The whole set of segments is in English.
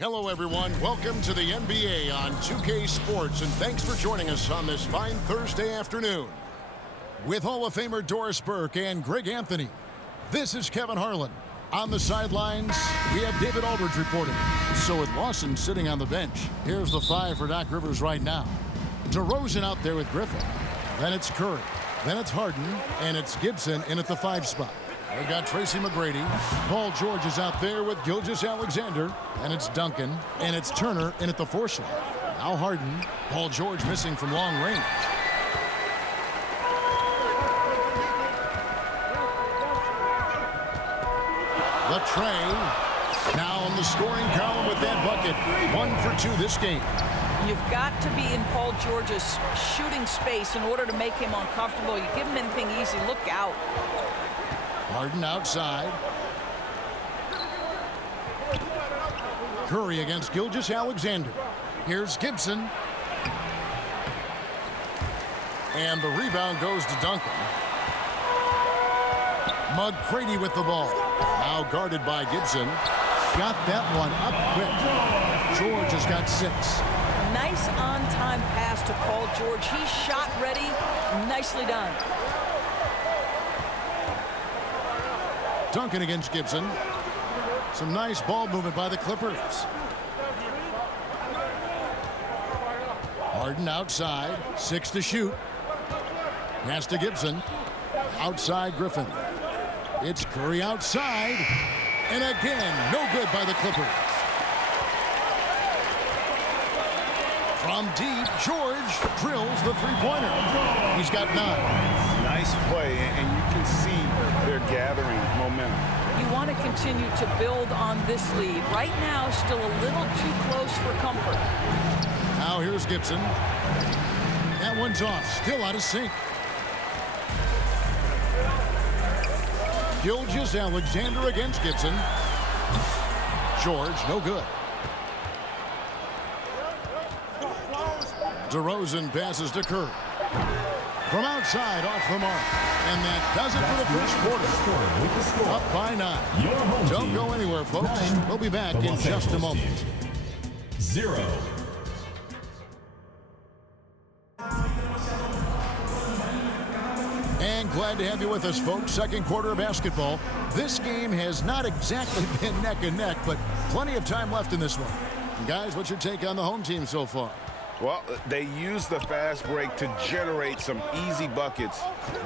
Hello, everyone. Welcome to the NBA on 2K Sports, and thanks for joining us on this fine Thursday afternoon. With Hall of Famer Doris Burke and Greg Anthony, this is Kevin Harlan. On the sidelines, we have David Aldridge reporting. So with Lawson sitting on the bench, here's the 5 for Doc Rivers right now. DeRozan out there with Griffin. Then it's Curry. Then it's Harden, and it's Gibson in at the 5 spot. We've got Tracy McGrady. Paul George is out there with Gilgeous-Alexander. And it's Duncan. And it's Turner in at the 4 slot. Now Harden. Paul George missing from long range. The tray. Now in the scoring column with that bucket. 1 for 2 this game. You've got to be in Paul George's shooting space in order to make him uncomfortable. You give him anything easy, look out. Harden outside. Curry against Gilgeous-Alexander. Here's Gibson. And the rebound goes to Duncan. McGrady with the ball. Now guarded by Gibson. Got that one up quick. George has got 6. Nice on-time pass to Paul George. He's shot ready. Nicely done. Duncan against Gibson. Some nice ball movement by the Clippers. Harden outside. 6 to shoot. Pass to Gibson. Outside Griffin. It's Curry outside. And again, no good by the Clippers. From deep, George drills the three-pointer. He's got 9. Nice play, and you can see they're gathering momentum. You want to continue to build on this lead. Right now, still a little too close for comfort. Now here's Gibson. That one's off, still out of sync. Gilgeous-Alexander against Gibson. George, no good. DeRozan passes to Curry. From outside, off the mark. And that does it for the first quarter. Up by 9. Don't go anywhere, folks. We'll be back in just a moment. 0. And glad to have you with us, folks. Second quarter of basketball. This game has not exactly been neck and neck, but plenty of time left in this one. Guys, what's your take on the home team so far? Well, they used the fast break to generate some easy buckets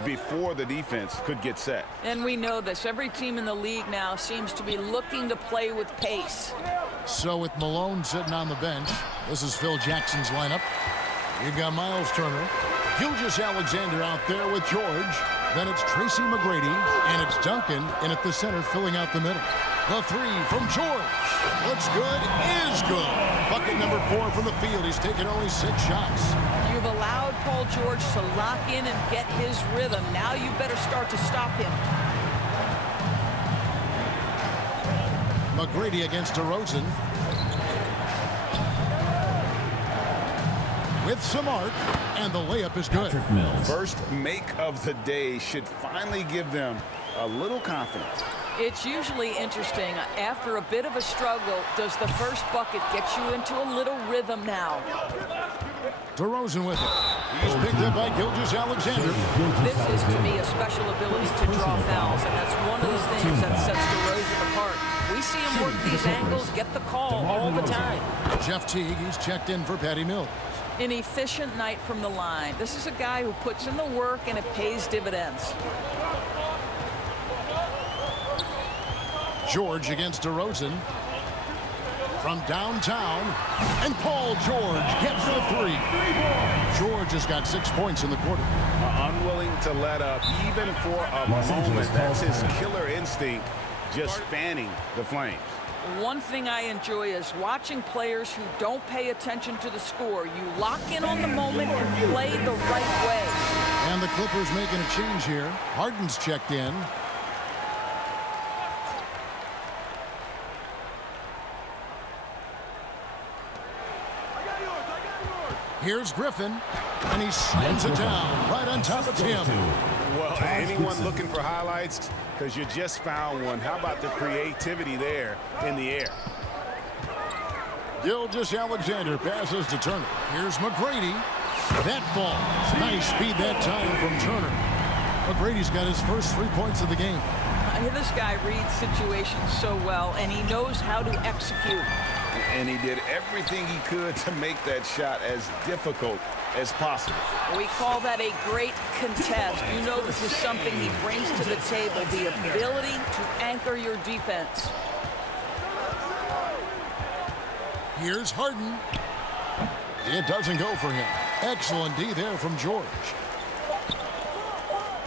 before the defense could get set. And we know this. Every team in the league now seems to be looking to play with pace. So with Malone sitting on the bench, this is Phil Jackson's lineup. You've got Miles Turner. Gilgeous-Alexander out there with George. Then it's Tracy McGrady, and it's Duncan in at the center filling out the middle. The 3 from George. Looks good, is good. Bucket number 4 from the field. He's taken only 6 shots. You've allowed Paul George to lock in and get his rhythm. Now you better start to stop him. McGrady against DeRozan. With some arc, and the layup is good. First make of the day should finally give them a little confidence. It's usually interesting. After a bit of a struggle, does the first bucket get you into a little rhythm now? DeRozan with it. He's picked up by Gilgeous-Alexander. This is, to me, a special ability to draw fouls, and that's one of the things that sets DeRozan apart. We see him work these angles, get the call all the time. Jeff Teague, he's checked in for Patty Mills. An efficient night from the line. This is a guy who puts in the work, and it pays dividends. George against DeRozan. From downtown. And Paul George gets the 3. George has got 6 points in the quarter. Unwilling to let up, even for a moment. That's his killer instinct, just fanning the flames. One thing I enjoy is watching players who don't pay attention to the score. You lock in on the moment and play the right way. And the Clippers making a change here. Harden's checked in. Here's Griffin, and he slams it down right on top of Tim. Well, anyone looking for highlights, because you just found one. How about the creativity there in the air? Gilgeous-Alexander passes to Turner. Here's McGrady. That ball. Nice speed that time from Turner. McGrady's got his first 3 points of the game. This guy reads situations so well, and he knows how to execute. And he did everything he could to make that shot as difficult as possible. We call that a great contest. You know this is something he brings to the table, the ability to anchor your defense. Here's Harden. It doesn't go for him. Excellent D there from George.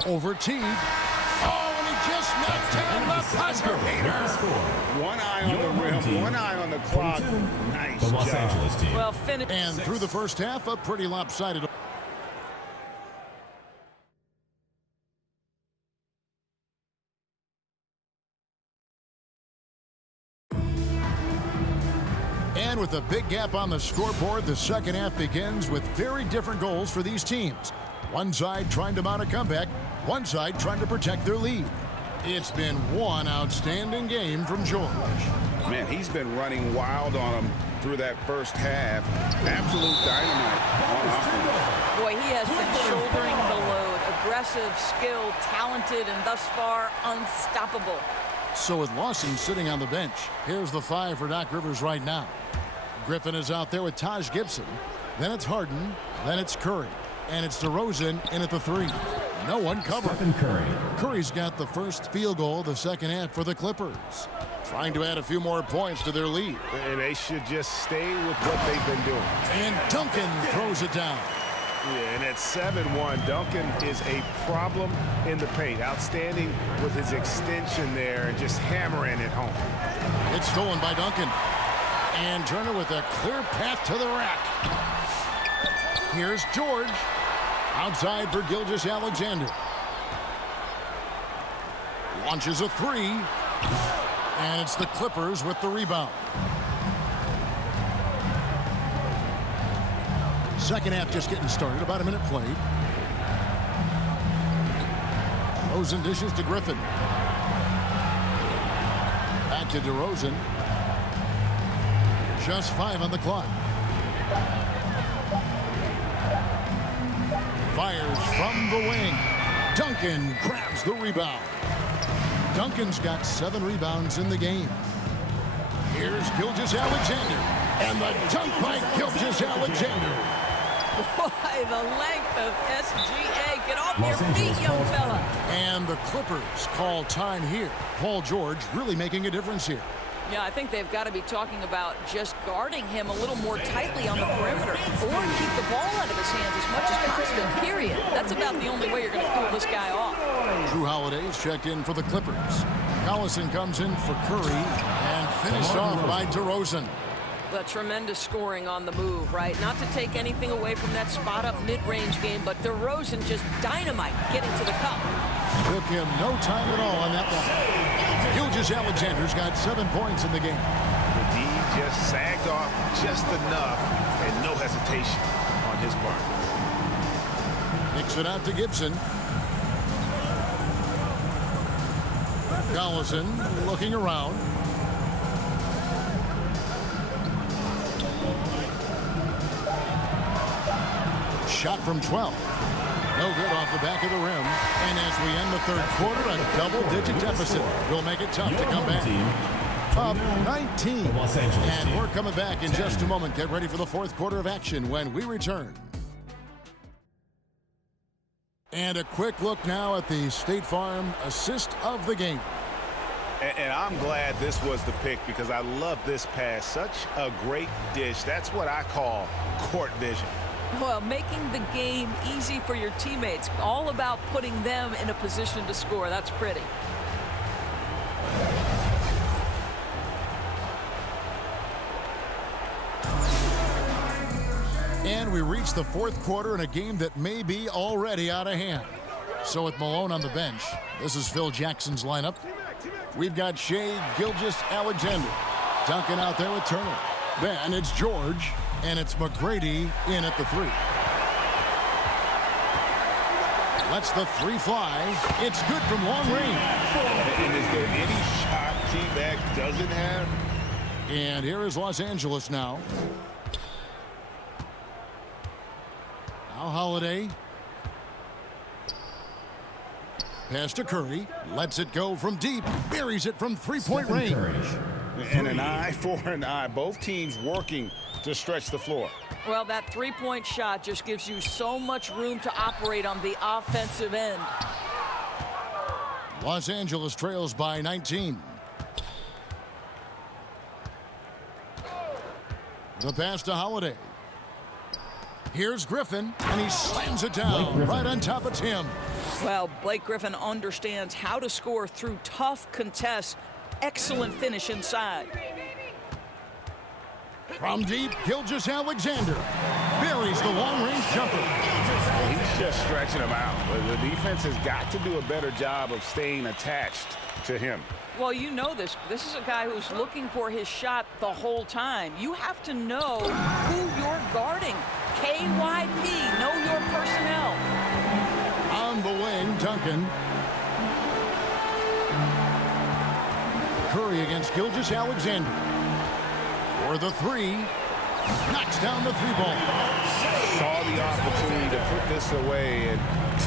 Over Teague. Oh, and he just knocked down the buzzer beater. One eye on the rim, one eye on the clock. Nice the Los job. Angeles team. Well, finish. And through the first half, a pretty lopsided. And with a big gap on the scoreboard, the second half begins with very different goals for these teams. One side trying to mount a comeback, one side trying to protect their lead. It's been one outstanding game from George. Man, he's been running wild on him through that first half. Absolute dynamite on offense. Boy, he has been shouldering the load. Aggressive, skilled, talented, and thus far unstoppable. So with Lawson sitting on the bench, here's the 5 for Doc Rivers right now. Griffin is out there with Taj Gibson. Then it's Harden. Then it's Curry. And it's DeRozan in at the 3. No one covered. Stephen Curry. Curry's got the first field goal of the second half for the Clippers. Trying to add a few more points to their lead. And they should just stay with what they've been doing. And Duncan throws it down. Yeah, and at 7-1, Duncan is a problem in the paint. Outstanding with his extension there and just hammering it home. It's stolen by Duncan. And Turner with a clear path to the rack. Here's George. Outside for Gilgeous-Alexander. Launches a 3. And it's the Clippers with the rebound. Second half just getting started. About a minute played. DeRozan dishes to Griffin. Back to DeRozan. Just 5 on the clock. Fires from the wing. Duncan grabs the rebound. Duncan's got 7 rebounds in the game. Here's Gilgeous-Alexander. And the dunk by Gilgeous-Alexander. Boy, the length of SGA. Get off your feet, young fella. And the Clippers call time here. Paul George really making a difference here. Yeah, I think they've got to be talking about just guarding him a little more tightly on the perimeter or keep the ball out of his hands as much as possible, period. That's about the only way you're going to cool this guy off. Drew Holiday's checked in for the Clippers. Collison comes in for Curry and finished off by DeRozan. The tremendous scoring on the move, right? Not to take anything away from that spot-up mid-range game, but DeRozan just dynamite getting to the cup. Took him no time at all on that one. Gilgeous-Alexander's got 7 points in the game. The D just sagged off just enough and no hesitation on his part. Kicks it out to Gibson. Collison looking around. Shot from 12. No good off the back of the rim. And as we end the third quarter, a double-digit deficit will make it tough to come back. Up 19. And we're coming back in just a moment. Get ready for the fourth quarter of action when we return. And a quick look now at the State Farm assist of the game. And I'm glad this was the pick because I love this pass. Such a great dish. That's what I call court vision. Well, making the game easy for your teammates. All about putting them in a position to score. That's pretty. And we reach the fourth quarter in a game that may be already out of hand. So with Malone on the bench, this is Phil Jackson's lineup. We've got Shea Gilgeous-Alexander. Duncan out there with Turner. Then it's George. And it's McGrady in at the 3. Lets the 3 fly. It's good from long range. And is there any shot T-Mac doesn't have? And here is Los Angeles now. Now Holiday. Pass to Curry. Lets it go from deep. Buries it from three-point range. And an eye for an eye. Both teams working to stretch the floor. Well, that three-point shot just gives you so much room to operate on the offensive end. Los Angeles trails by 19. The pass to Holiday. Here's Griffin, and he slams it down right on top of Tim. Well, Blake Griffin understands how to score through tough contests. Excellent finish inside. From deep, Gilgeous-Alexander buries the long-range jumper. He's just stretching him out. The defense has got to do a better job of staying attached to him. Well, you know this. This is a guy who's looking for his shot the whole time. You have to know who you're guarding. KYP, know your personnel. On the wing, Duncan. Curry against Gilgeous-Alexander. For the three. Knocks down the three ball. Saw the opportunity to put this away and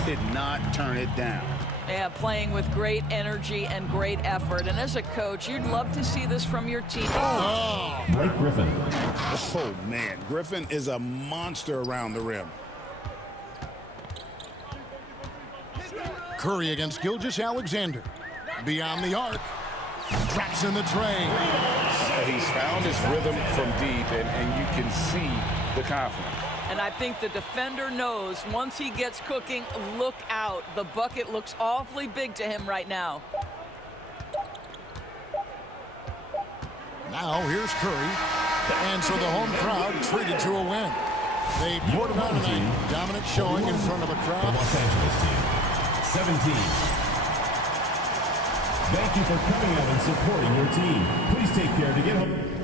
did not turn it down. Yeah, playing with great energy and great effort. And as a coach, you'd love to see this from your team. Oh. Blake Griffin. Oh, man. Griffin is a monster around the rim. Curry against Gilgeous-Alexander. Beyond the arc. Drops in the tray. He's found his rhythm from deep, and you can see the confidence. And I think the defender knows once he gets cooking, look out. The bucket looks awfully big to him right now. Now here's Curry. And so the home crowd treated to a win. They poured it out tonight. Dominant showing in front of a crowd. Los Angeles team, 17. Thank you for coming out and supporting your team. Please take care to get home.